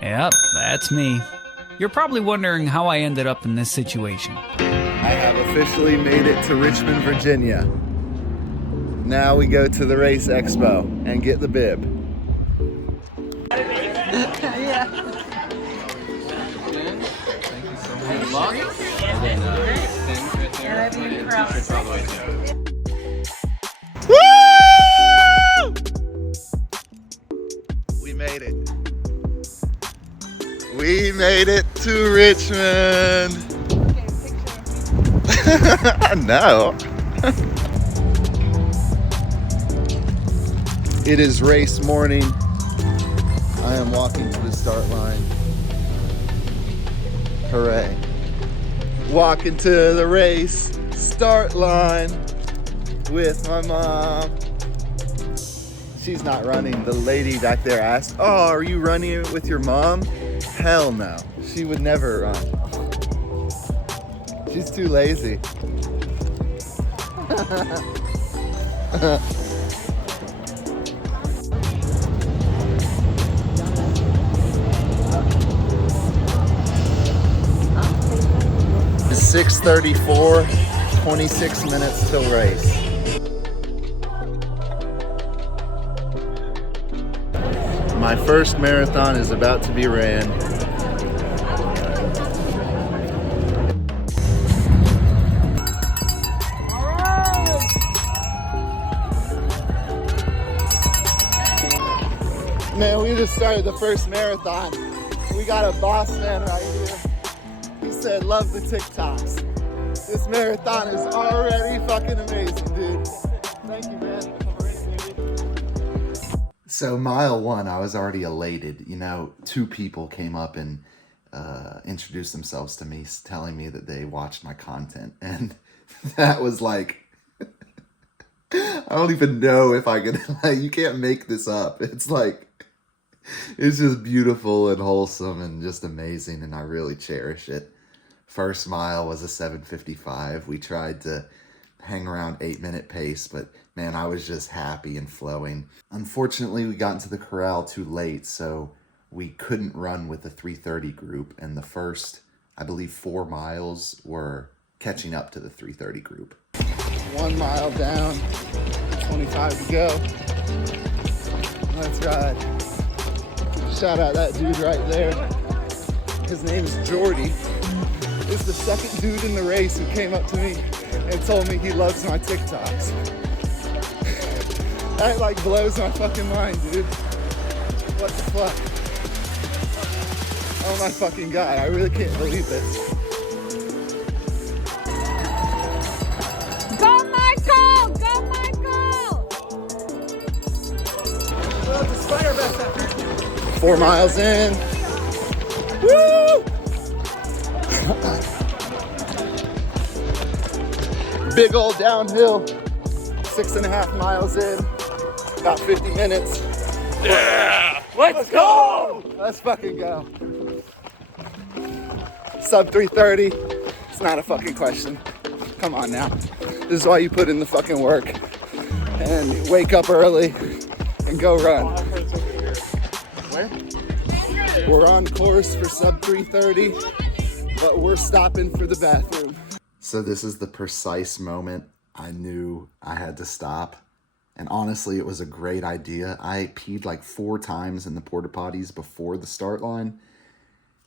Yep, that's me. You're probably wondering how I ended up in this situation. I have officially made it to Richmond, Virginia. Now we go to the race expo and get the bib. Yeah. Thank you so much. Good luck. And then things right there. And t-shirts all the way down. Woo! We made it. We made it to Richmond. No. It is race morning. I am walking to the start line. Hooray. Walking to the race start line with my mom. She's not running. The lady back there asked, "Oh, are you running it with your mom?" Hell no. She would never run. She's too lazy. It's 6:34, 26 minutes till race. My first marathon is about to be ran. Man, we just started the first marathon. We got a boss man right here. He said, "Love the TikToks." This marathon is already fucking amazing, dude. Thank you, man. So mile one, I was already elated. You know, 2 people came up and introduced themselves to me, telling me that they watched my content. And that was like, I don't even know if I could, like, you can't make this up. It's like, it's just beautiful and wholesome and just amazing, and I really cherish it. First mile was a 7:55. We tried to hang around 8-minute pace, but man, I was just happy and flowing. Unfortunately, we got into the corral too late, so we couldn't run with the 3:30 group, and the first, I believe, 4 miles were catching up to the 3:30 group. 1 mile down, 25 to go. Let's ride. Shout out that dude right there. His name's Jordy. He's the second dude in the race who came up to me and told me he loves my TikToks. That like blows my fucking mind, dude. What the fuck? Oh my fucking God, I really can't believe this. Go Michael! Go Michael! 4 miles in. Woo! Big old downhill. 6.5 miles in. About 50 minutes. Yeah! Let's go! Let's fucking go. Sub 3:30. It's not a fucking question. Come on now. This is why you put in the fucking work and wake up early and go run. Where? We're on course for sub 3:30, but we're stopping for the bathroom. So this is the precise moment I knew I had to stop. And honestly, it was a great idea. I peed like 4 times in the porta potties before the start line,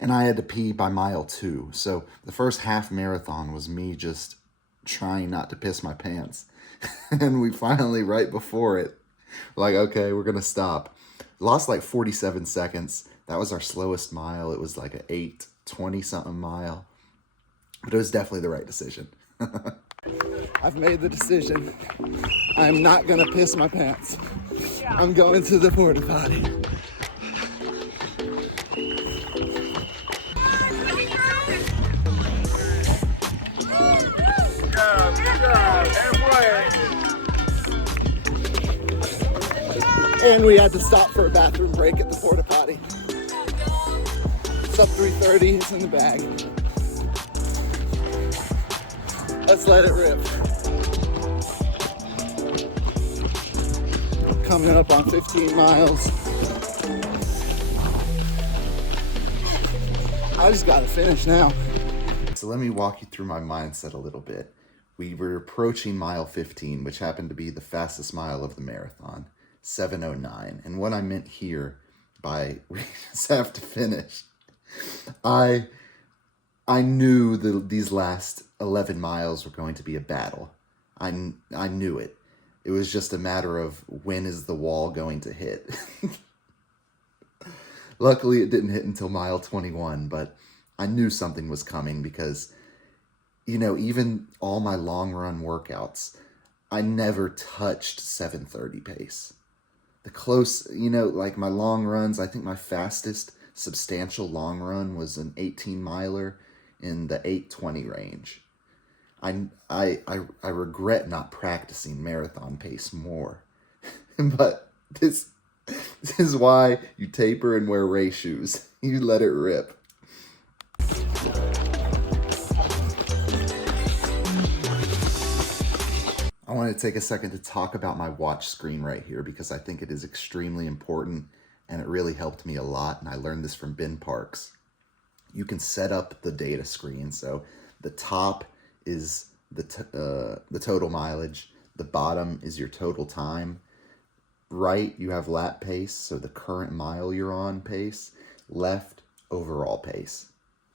and I had to pee by mile 2. So the first half marathon was me just trying not to piss my pants. And we finally, right before it, like, okay, we're gonna stop. Lost like 47 seconds. That was our slowest mile. It was like an 8:20 something mile, but it was definitely the right decision. I've made the decision. I'm not gonna piss my pants. I'm going to the porta potty. And we had to stop for a bathroom break at the porta potty. Sub 3:30, it's in the bag. Let's let it rip. Coming up on 15 miles. I just gotta finish now. So let me walk you through my mindset a little bit. We were approaching mile 15, which happened to be the fastest mile of the marathon, 7:09. And what I meant here by we just have to finish, I knew that these last 11 miles were going to be a battle. I knew it. It was just a matter of when is the wall going to hit. Luckily, it didn't hit until mile 21, but I knew something was coming because, you know, even all my long run workouts, I never touched 7:30 pace. The close, you know, like my long runs, I think my fastest substantial long run was an 18 miler in the 8:20 range. I regret not practicing marathon pace more, but this is why you taper and wear race shoes. You let it rip. I want to take a second to talk about my watch screen right here because I think it is extremely important and it really helped me a lot, and I learned this from Ben Parks. You can set up the data screen, so the top is the total mileage, the bottom is your total time, right you have lap pace, so the current mile you're on pace, left overall pace.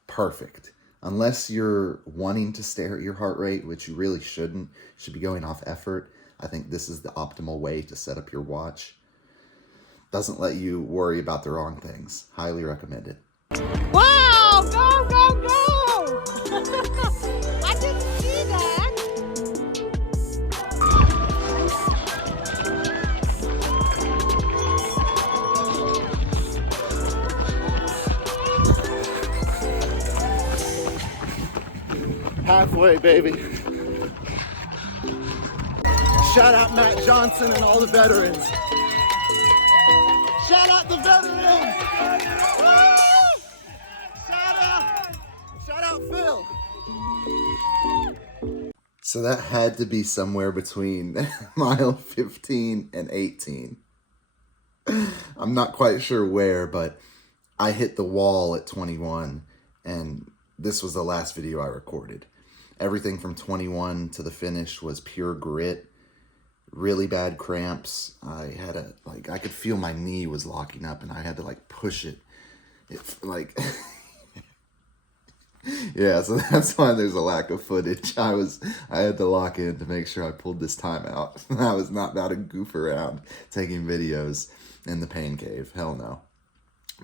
Perfect. Unless you're wanting to stare at your heart rate, which you really shouldn't, you should be going off effort. I think this is the optimal way to set up your watch. Doesn't let you worry about the wrong things. Highly recommend it. Wow! Go, go, go! I didn't see that. Halfway, baby. Shout out Matt Johnson and all the veterans. Shout out the veterans! Shout out Phil! So that had to be somewhere between mile 15 and 18. I'm not quite sure where, but I hit the wall at 21, and this was the last video I recorded. Everything from 21 to the finish was pure grit. Really bad cramps. I could feel my knee was locking up and I had to like push it. Yeah, so that's why there's a lack of footage. I had to lock in to make sure I pulled this time out. I was not about to goof around taking videos in the pain cave. Hell no.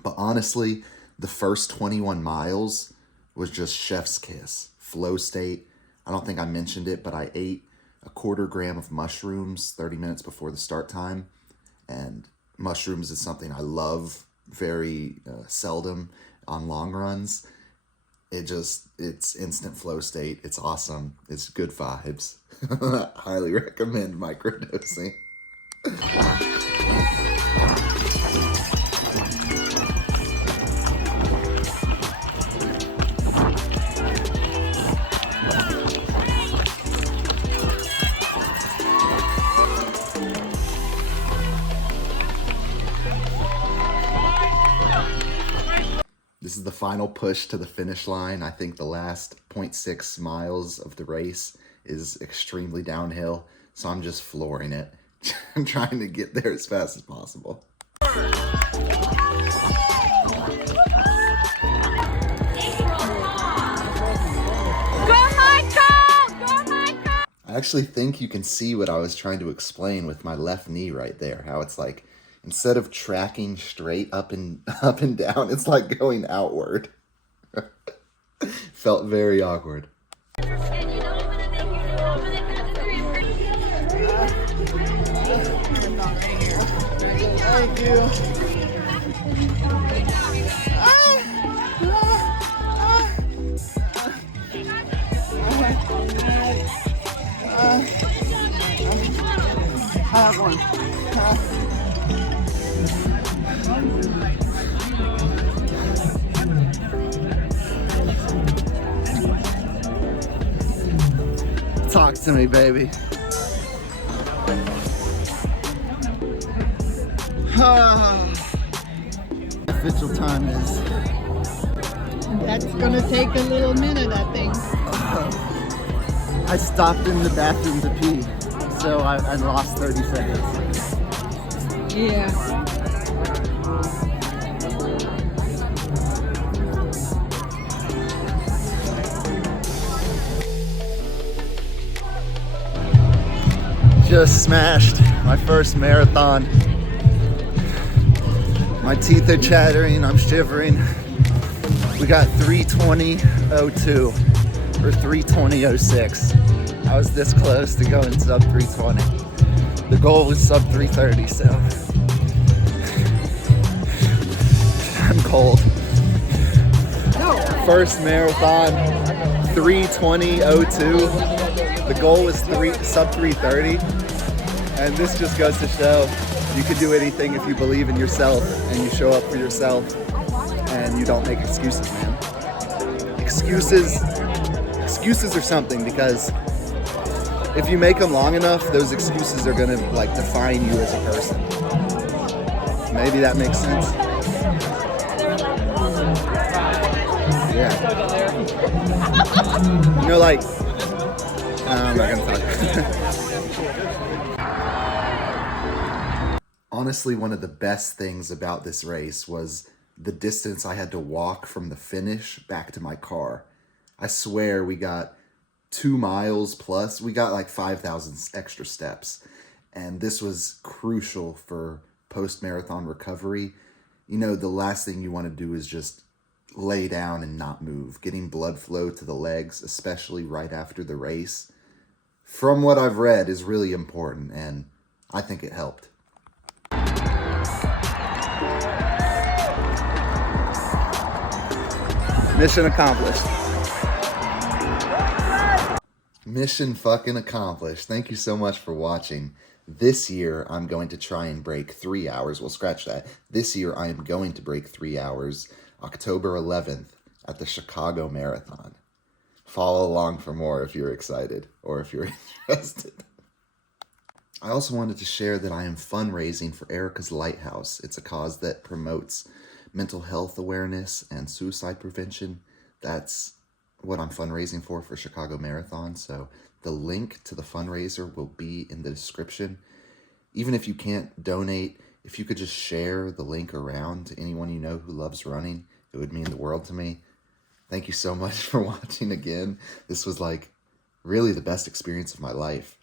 But honestly, the first 21 miles was just chef's kiss. Flow state. I don't think I mentioned it, but I ate a 1/4 gram of mushrooms 30 minutes before the start time. And mushrooms is something I love very seldom on long runs. It's instant flow state. It's awesome. It's good vibes. Highly recommend microdosing. This is the final push to the finish line. I think the last 0.6 miles of the race is extremely downhill, so I'm just flooring it. I'm trying to get there as fast as possible. I actually think you can see what I was trying to explain with my left knee right there. How it's like, instead of tracking straight up and down, it's like going outward. Felt very awkward. Thank you. I have one. Talk to me, baby. Official time is That's gonna take a little minute, I think. I stopped in the bathroom to pee, so I lost 30 seconds. Yeah. Just smashed my first marathon. My teeth are chattering, I'm shivering. We got 3:20:02 or 3:20:06. I was this close to going sub 3:20. The goal was sub 3:30, so I'm cold. First marathon, 3:20:02. The goal was sub 3:30, and this just goes to show you can do anything if you believe in yourself and you show up for yourself and you don't make excuses, man. Excuses are something, because if you make them long enough, those excuses are gonna like define you as a person. Maybe that makes sense. Yeah. You know, like, I'm not gonna talk. Honestly, one of the best things about this race was the distance I had to walk from the finish back to my car. I swear we got 2 miles plus. We got like 5,000 extra steps. And this was crucial for post-marathon recovery. You know, the last thing you want to do is just lay down and not move. Getting blood flow to the legs, especially right after the race, from what I've read, is really important, and I think it helped. Mission accomplished. Mission fucking accomplished. Thank you so much for watching. This year, I'm going to try and break 3 hours. Well, scratch that. This year, I am going to break 3 hours, October 11th, at the Chicago Marathon. Follow along for more if you're excited or if you're interested. I also wanted to share that I am fundraising for Erica's Lighthouse. It's a cause that promotes mental health awareness and suicide prevention. That's what I'm fundraising for Chicago Marathon. So the link to the fundraiser will be in the description. Even if you can't donate, if you could just share the link around to anyone you know who loves running, it would mean the world to me. Thank you so much for watching again. This was like really the best experience of my life.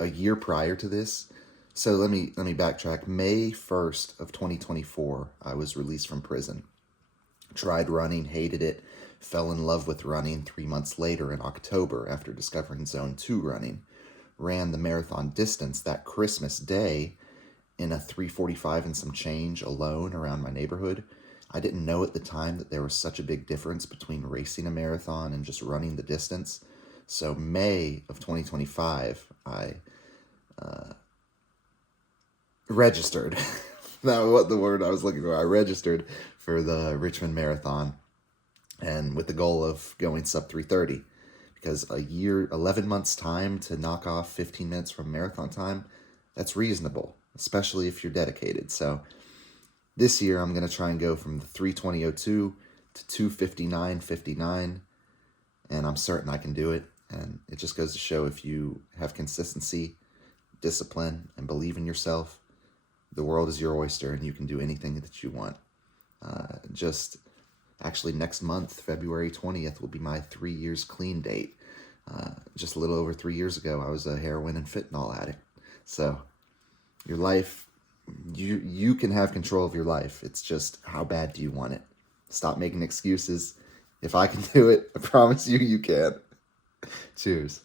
A year prior to this, so let me backtrack. May 1st of 2024, I was released from prison. Tried running, hated it, fell in love with running 3 months later in October after discovering Zone 2 running. Ran the marathon distance that Christmas day in a 3:45 and some change alone around my neighborhood. I didn't know at the time that there was such a big difference between racing a marathon and just running the distance. So May of 2025, I registered. That's what the word I was looking for. I registered for the Richmond Marathon, and with the goal of going sub 3:30, because a year, 11 months time to knock off 15 minutes from marathon time, that's reasonable, especially if you're dedicated. So this year I'm going to try and go from the 3:20:02 to 2:59:59, and I'm certain I can do it. And it just goes to show, if you have consistency, discipline, and believe in yourself, the world is your oyster and you can do anything that you want. Actually next month, February 20th, will be my 3 years clean date. Just a little over 3 years ago, I was a heroin and fentanyl addict. So your life, you can have control of your life. It's just, how bad do you want it? Stop making excuses. If I can do it, I promise you, you can. Cheers.